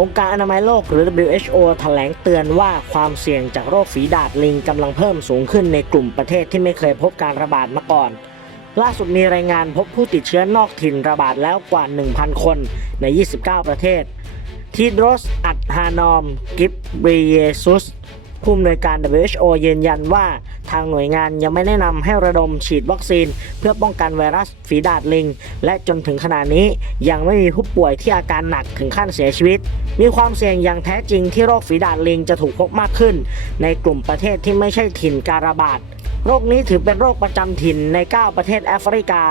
องค์การอนามัยโลกหรือ WHO แถลงเตือนว่าความเสี่ยงจากโรคฝีดาดลิงกำลังเพิ่มสูงขึ้นในกลุ่มประเทศที่ไม่เคยพบการระบาดมาก่อน ล่าสุดมีรายงานพบผู้ติดเชื้อนอกถิ่นระบาดแล้วกว่า 1,000 คนใน 29 ประเทศ ทีดรสอัดฮานอม กิบเบเยซุสผู้อำนวยการ WHO ยืนยันว่า ทางหน่วยงานยังไม่แนะนำให้ระดมฉีดวัคซีน เพื่อป้องกันไวรัสฝีดาดลิง และจนถึงขณะนี้ยังไม่มีผู้ป่วยที่อาการหนักถึงขั้นเสียชีวิต มีความเสี่ยงอย่างแท้จริงที่โรคฝีดาดลิงจะถูกพบมากขึ้น ในกลุ่มประเทศที่ไม่ใช่ถิ่นการระบาดโรคนี้ถือเป็นโรคประจำถิ่นใน 9 ประเทศแอฟริกา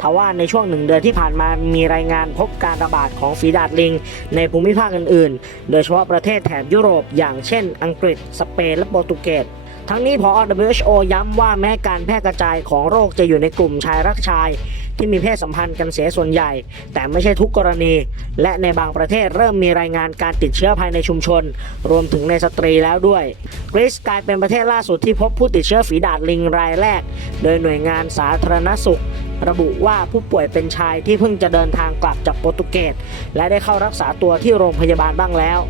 ทว่าในช่วงหนึ่งเดือนที่ผ่านมามีรายงานพบการระบาดของฝีดาดลิง ในภูมิภาคอื่นๆ โดยเฉพาะประเทศแถบยุโรปอย่างเช่น อังกฤษ สเปน และโปรตุเกส ทั้งนี้พอ WHO ย้ำว่าแม้การแพร่กระจายของโรคจะอยู่ในกลุ่มชายรักชาย ที่มีเพศสัมพันธ์กันเสียส่วนใหญ่ แต่ไม่ใช่ทุกกรณี และในบางประเทศเริ่มมีรายงานการติดเชื้อภายในชุมชน รวมถึงในสตรีแล้วด้วยกรีซกลายเป็นประเทศล่าสุดที่พบผู้ติดเชื้อฝีดาดลิงรายแรก โดยหน่วยงานสาธารณสุข ระบุว่าผู้ป่วยเป็นชายที่เพิ่งจะเดินทางกลับจากโปรตุเกสและได้เข้ารักษาตัวที่โรงพยาบาลบ้างแล้ว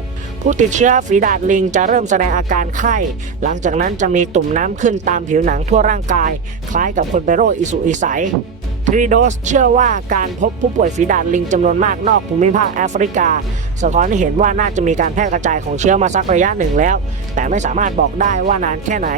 ผู้ติดเชื้อฝีดาดลิงจะเริ่มแสดงอาการไข้ หลังจากนั้นจะมีตุ่มน้ำขึ้นตามผิวหนังทั่วร่างกาย คล้ายกับคนเป็นโรคอิสุอิสัย รีโดสเชื่อว่าการพบผู้ป่วยฝีดาดลิงจำนวนมากนอกภูมิภาคแอฟริกา สะท้อนให้เห็นว่าน่าจะมีการแพร่กระจายของเชื้อมาสักระยะหนึ่งแล้ว แต่ไม่สามารถบอกได้ว่านานแค่ไหน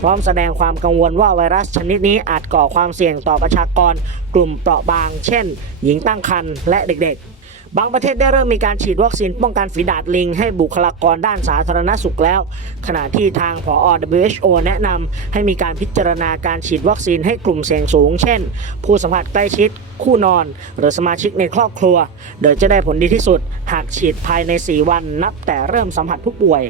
พร้อมแสดงความกังวลว่าไวรัสชนิดนี้อาจก่อความเสี่ยงต่อประชากรกลุ่มเปราะบาง เช่น หญิงตั้งครรภ์และเด็กๆ บางประเทศได้เริ่มมีการฉีดวัคซีนป้องกันฝีดาดลิง ให้บุคลากรด้านสาธารณสุขแล้ว ขณะที่ทางผอ WHO แนะนำให้มีการพิจารณาการฉีดวัคซีนให้กลุ่มเสี่ยงสูง เช่น ผู้สัมผัสใกล้ชิด คู่นอน หรือสมาชิกในครอบครัว โดยจะได้ผลดีที่สุด หากฉีดภายใน 4 วันนับแต่เริ่มสัมผัสผู้ป่วย